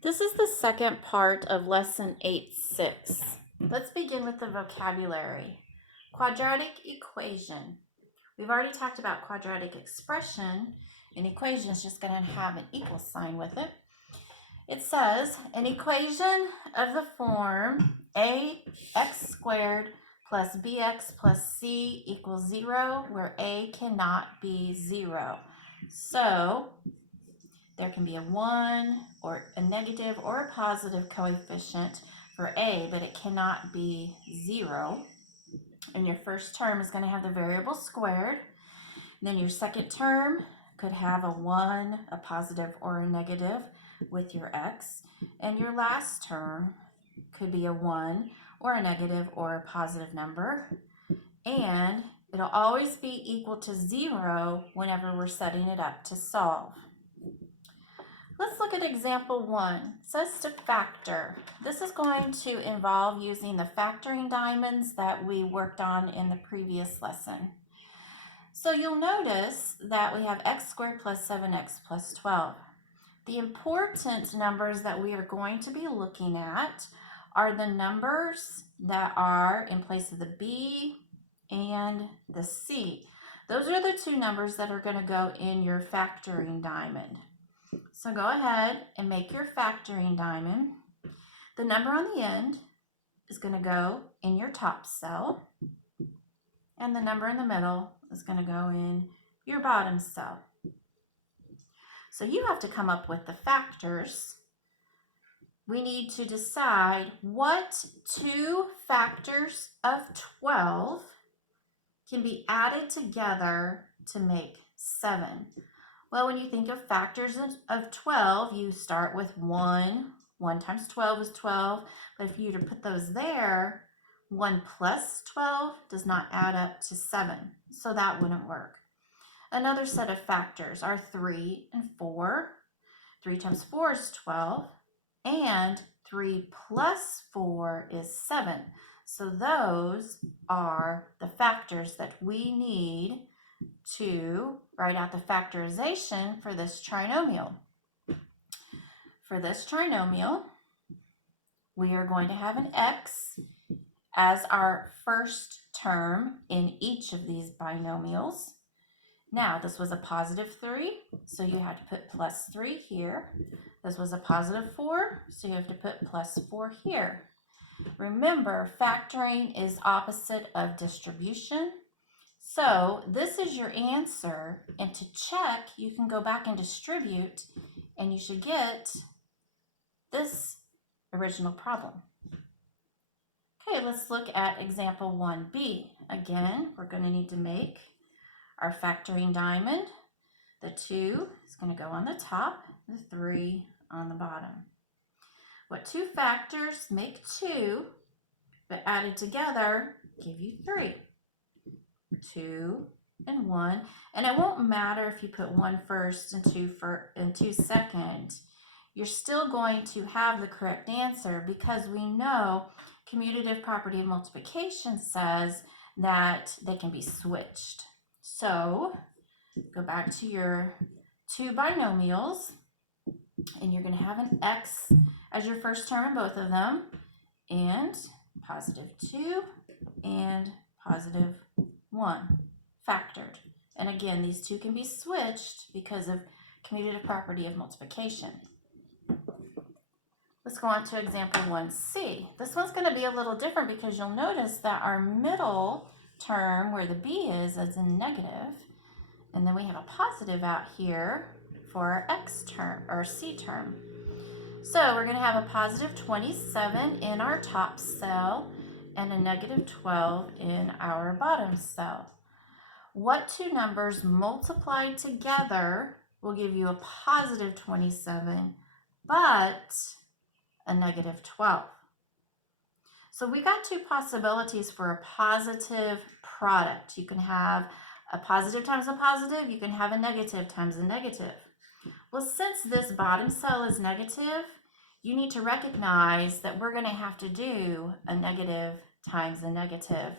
This is the second part of Lesson 8-6. Let's begin with the vocabulary. Quadratic equation. We've already talked about quadratic expression. An equation is just going to have an equal sign with it. It says an equation of the form ax squared plus bx plus c equals 0, where a cannot be 0. So there can be a 1 or a negative or a positive coefficient for a, but it cannot be 0. And your first term is going to have the variable squared. And then your second term could have a 1, a positive, or a negative with your x. And your last term could be a 1 or a negative or a positive number. And it'll always be equal to 0 whenever we're setting it up to solve. Let's look at example 1. It says to factor. This is going to involve using the factoring diamonds that we worked on in the previous lesson. So you'll notice that we have x squared plus 7x plus 12. The important numbers that we are going to be looking at are the numbers that are in place of the b and the c. Those are the two numbers that are going to go in your factoring diamond. So go ahead and make your factoring diamond. The number on the end is going to go in your top cell, and the number in the middle is going to go in your bottom cell. So you have to come up with the factors. We need to decide what two factors of 12 can be added together to make 7. Well, when you think of factors of 12, you start with 1. 1 times 12 is 12. But if you were to put those there, 1 plus 12 does not add up to 7. So that wouldn't work. Another set of factors are 3 and 4. 3 times 4 is 12. And 3 plus 4 is 7. So those are the factors that we need to write out the factorization for this trinomial. For this trinomial, we are going to have an x as our first term in each of these binomials. Now, this was a positive 3, so you had to put plus 3 here. This was a positive 4, so you have to put plus 4 here. Remember, factoring is opposite of distribution. So this is your answer, and to check, you can go back and distribute, and you should get this original problem. Okay, let's look at example 1b. Again, we're going to need to make our factoring diamond. The 2 is going to go on the top, the 3 on the bottom. What two factors make 2, but added together give you 3? 2 and 1, and it won't matter if you put 1 first and 2 second. You're still going to have the correct answer because we know commutative property of multiplication says that they can be switched. So go back to your two binomials, and you're going to have an x as your first term in both of them, and positive 2 and positive 1 factored. And again, these two can be switched because of commutative property of multiplication. Let's go on to example 1c. This one's going to be a little different because you'll notice that our middle term, where the b is in negative, and then we have a positive out here for our x term or c term. So we're going to have a positive 27 in our top cell and a negative 12 in our bottom cell. What two numbers multiplied together will give you a positive 27, but a negative 12? So we got two possibilities for a positive product. You can have a positive times a positive, you can have a negative times a negative. Well, since this bottom cell is negative, you need to recognize that we're going to have to do a negative times a negative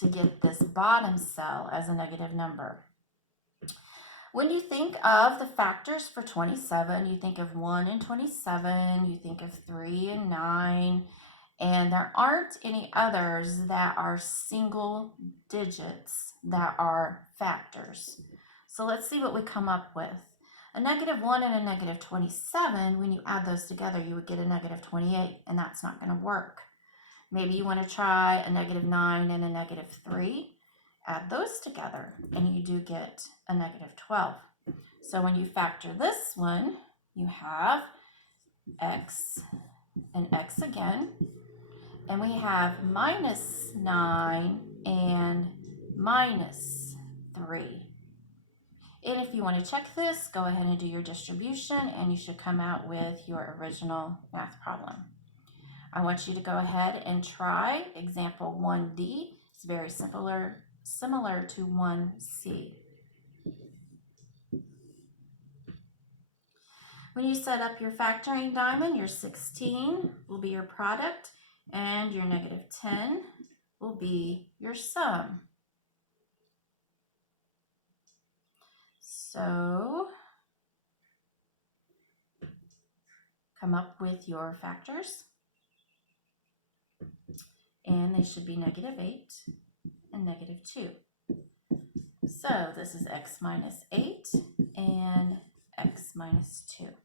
to get this bottom cell as a negative number. When you think of the factors for 27, you think of 1 and 27, you think of 3 and 9, and there aren't any others that are single digits that are factors. So let's see what we come up with. A -1 and a -27, when you add those together, you would get a -28, and that's not going to work. Maybe you want to try a -9 and a -3. Add those together, and you do get a -12. So when you factor this one, you have x and x again, and we have -9 and -3. And if you want to check this, go ahead and do your distribution, and you should come out with your original math problem. I want you to go ahead and try example 1D. It's very similar to 1C. When you set up your factoring diamond, your 16 will be your product, and your -10 will be your sum. So come up with your factors, and they should be -8 and -2. So this is x -8 and x -2.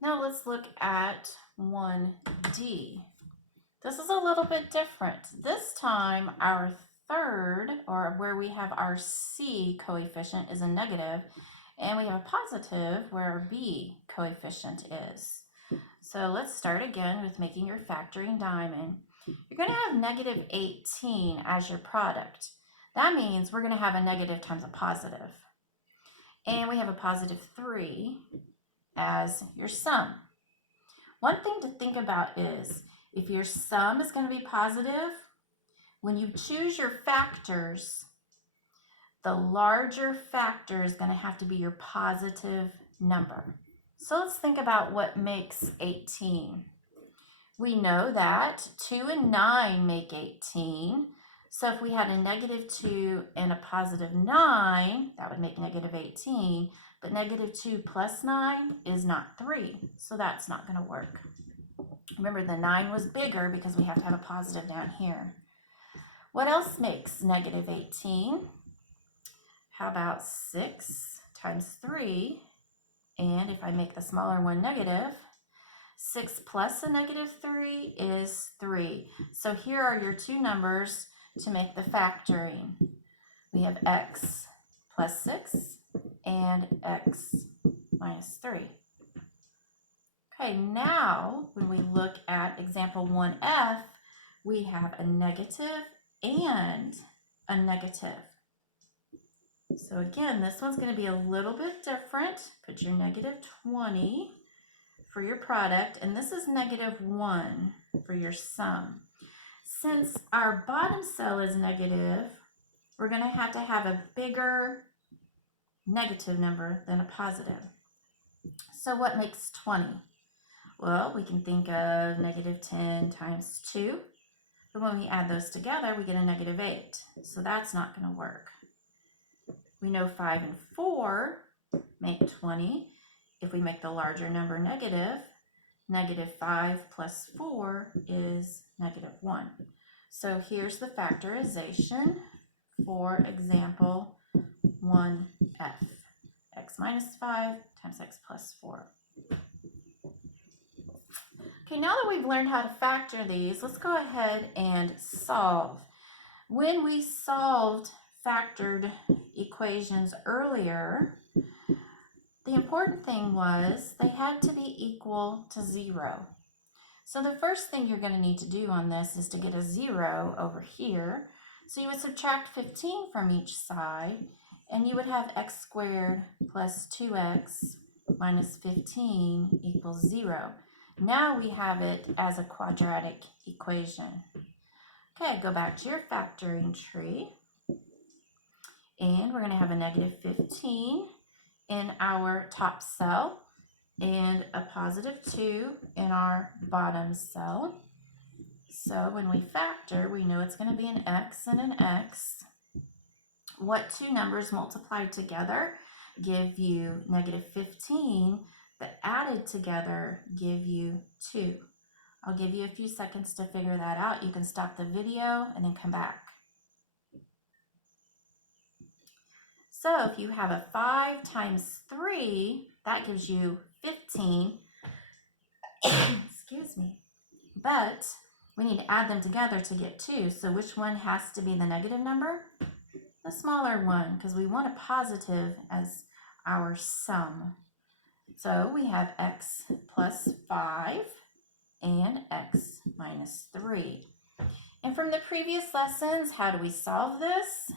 Now let's look at 1D. This is a little bit different. This time our third, or where we have our C coefficient, is a negative, and we have a positive where our B coefficient is. So let's start again with making your factoring diamond. You're going to have -18 as your product. That means we're going to have a negative times a positive. And we have a +3 as your sum. One thing to think about is, if your sum is going to be positive, when you choose your factors, the larger factor is going to have to be your positive number. So let's think about what makes 18. We know that 2 and 9 make 18. So if we had a -2 and a +9, that would make -18. But -2 plus 9 is not 3. So that's not going to work. Remember, the 9 was bigger because we have to have a positive down here. What else makes -18? How about 6 times 3? And if I make the smaller one negative, 6 plus a -3 is 3. So here are your two numbers to make the factoring. We have x plus 6 and x minus 3. Okay, now when we look at example 1F, we have a negative and a negative. So again, this one's going to be a little bit different. Put your -20 for your product, and this is -1 for your sum. Since our bottom cell is negative, we're going to have a bigger negative number than a positive. So what makes 20? Well, we can think of -10 times 2, but when we add those together, we get a -8. So that's not going to work. We know 5 and 4 make 20. If we make the larger number negative, -5 plus 4 is -1. So here's the factorization for example 1F. X minus 5 times x plus 4. Okay, now that we've learned how to factor these, let's go ahead and solve. When we solved factored equations earlier, the important thing was they had to be equal to 0. So the first thing you're going to need to do on this is to get a 0 over here. So you would subtract 15 from each side, and you would have x squared plus 2x minus 15 equals 0. Now we have it as a quadratic equation. Okay, go back to your factoring tree, and we're going to have a -15 in our top cell and a +2 in our bottom cell. So when we factor, we know it's going to be an x and an x. what two numbers multiplied together give you negative 15, but added together give you 2. I'll give you a few seconds to figure that out. You can stop the video and then come back. So if you have a 5 times 3, that gives you 15. Excuse me. But we need to add them together to get 2. So which one has to be the negative number? The smaller one, because we want a positive as our sum. So we have x plus 5 and x minus 3. And from the previous lessons, how do we solve this?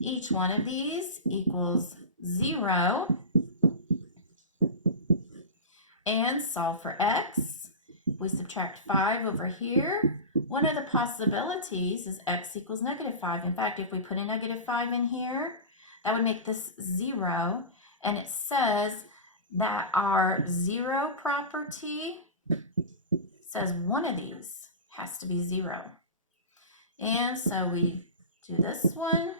Each one of these equals 0. And solve for x. We subtract 5 over here. One of the possibilities is x equals negative 5. In fact, if we put a negative 5 in here, that would make this 0. And it says that our 0 property says one of these has to be 0. And so we do this one,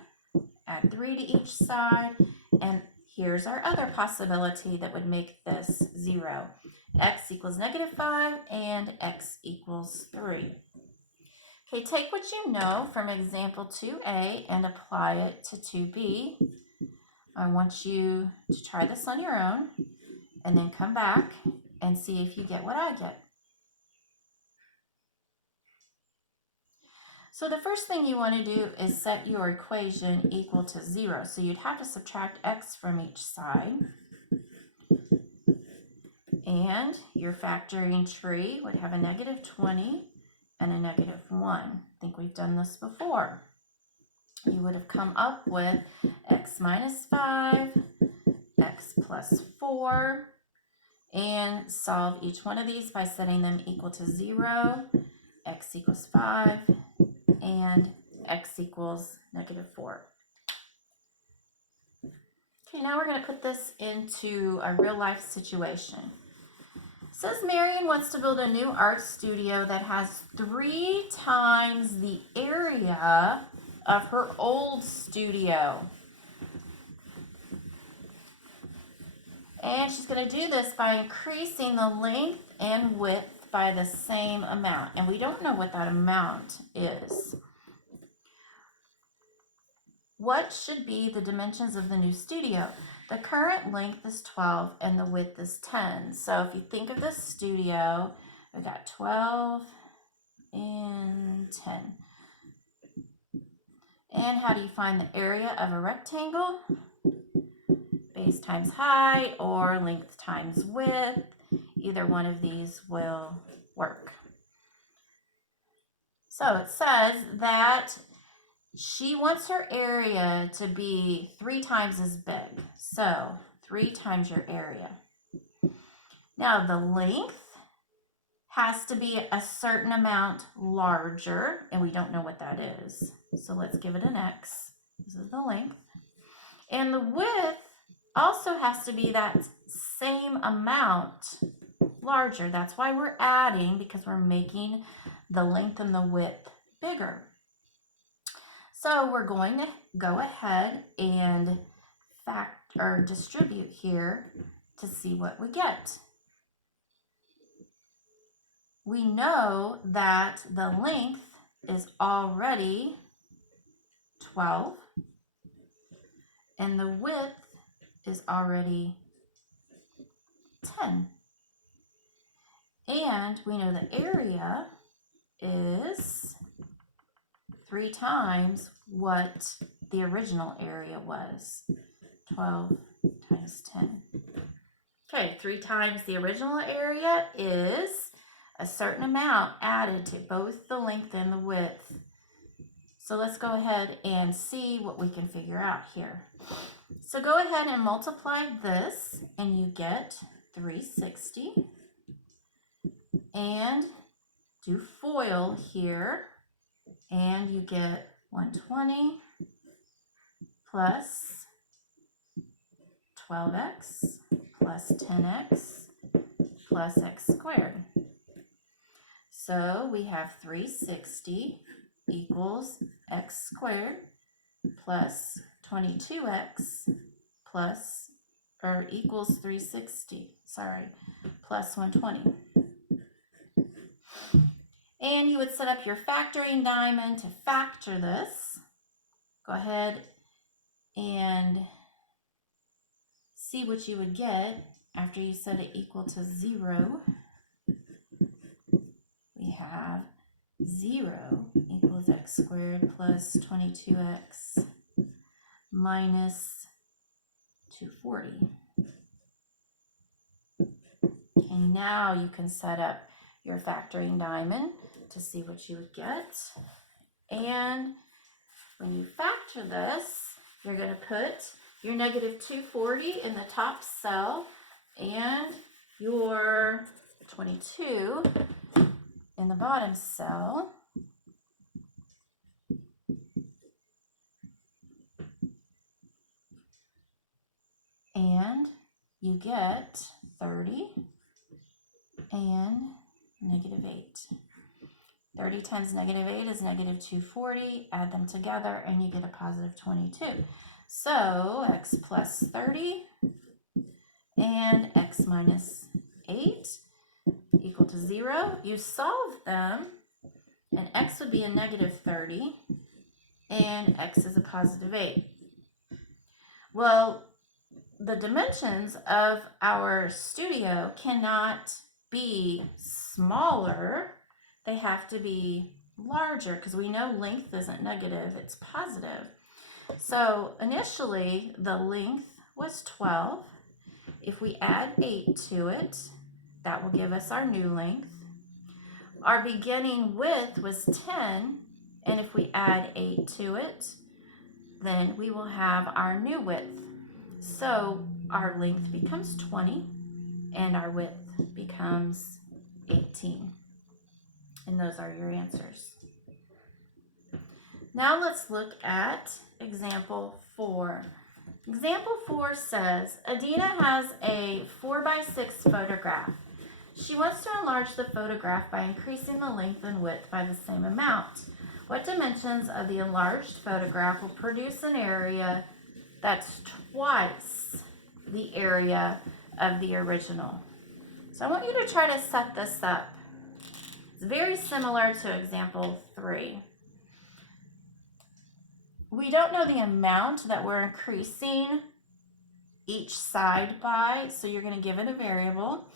add 3 to each side, and here's our other possibility that would make this 0. X equals negative 5 and x equals 3. Okay, take what you know from example 2a and apply it to 2b. I want you to try this on your own and then come back and see if you get what I get. So the first thing you want to do is set your equation equal to 0. So you'd have to subtract x from each side. And your factoring tree would have a negative 20 and a negative 1. I think we've done this before. You would have come up with x minus 5, x plus 4, and solve each one of these by setting them equal to 0, x equals 5, and x equals negative 4. Okay, now we're going to put this into a real life situation. It says Marion wants to build a new art studio that has 3 times the area of her old studio. And she's going to do this by increasing the length and width by the same amount. And we don't know what that amount is. What should be the dimensions of the new studio? The current length is 12 and the width is 10. So if you think of the studio, we've got 12 and 10. And how do you find the area of a rectangle? Base times height or length times width. Either one of these will work. So it says that she wants her area to be 3 times as big. So 3 times your area. Now the length has to be a certain amount larger, and we don't know what that is. So let's give it an X. This is the length. And the width also has to be that same amount larger. That's why we're adding, because we're making the length and the width bigger. So we're going to go ahead and distribute here to see what we get. We know that the length is already 12 and the width is already 10. And we know the area is 3 times what the original area was. 12 times 10. Okay, 3 times the original area is a certain amount added to both the length and the width. So let's go ahead and see what we can figure out here. So go ahead and multiply this and you get 360. And do FOIL here and you get 120 plus 12x plus 10x plus x squared. So we have 360 equals x squared plus 22x plus, or equals 360, plus 120. And you would set up your factoring diamond to factor this. Go ahead and see what you would get after you set it equal to 0. We have 0 equals x squared plus 22x minus 240. And now you can set up your factoring diamond to see what you would get. And when you factor this, you're going to put your negative 240 in the top cell and your 22 in the bottom cell. And you get 30 and negative 8. 30 times negative 8 is negative 240. Add them together and you get a positive 22. So x plus 30 and x minus 8 equal to 0. You solve them and x would be a negative 30 and x is a positive 8. Well, the dimensions of our studio cannot be smaller. They have to be larger because we know length isn't negative, it's positive. So initially the length was 12. If we add 8 to it, that will give us our new length. Our beginning width was 10, and if we add 8 to it, then we will have our new width. So our length becomes 20 and our width becomes 18. And those are your answers. Now let's look at example 4. Example 4 says, Adina has a 4x6 photograph. She wants to enlarge the photograph by increasing the length and width by the same amount. What dimensions of the enlarged photograph will produce an area that's twice the area of the original? So I want you to try to set this up. It's very similar to example 3. We don't know the amount that we're increasing each side by, so you're going to give it a variable.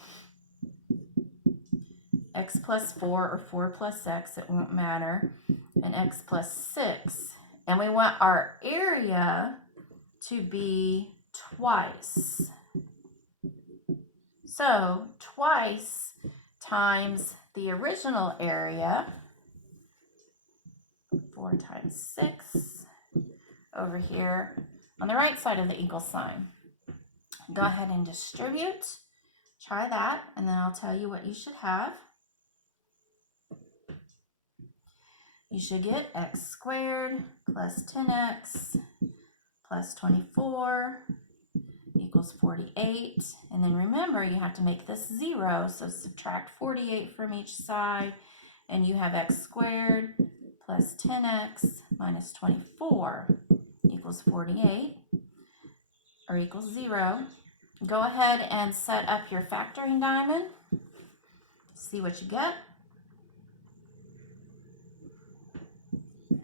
X plus 4 or 4 plus x, it won't matter, and x plus 6. And we want our area to be twice. So twice times the original area, 4 times 6, over here on the right side of the equal sign. Go ahead and distribute. Try that, and then I'll tell you what you should have. You should get x squared plus 10x plus 24 equals 48. And then remember, you have to make this 0, so subtract 48 from each side, and you have x squared plus 10x minus 24 equals 48, or equals 0. Go ahead and set up your factoring diamond. See what you get.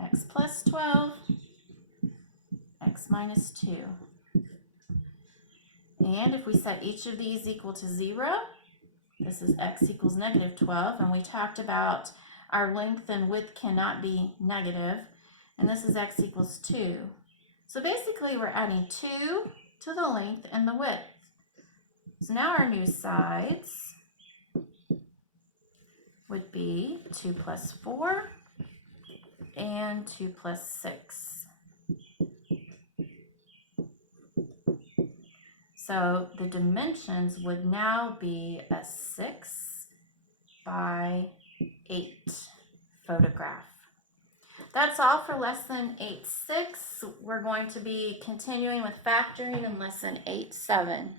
X plus 12, x minus 2. And if we set each of these equal to 0, this is x equals negative 12, and we talked about our length and width cannot be negative, and this is x equals 2. So basically we're adding 2 to the length and the width. So now our new sides would be 2 plus 4 and 2 plus 6. So the dimensions would now be a 6 by 8 photograph. That's all for lesson 8.6. We're going to be continuing with factoring in lesson 8.7.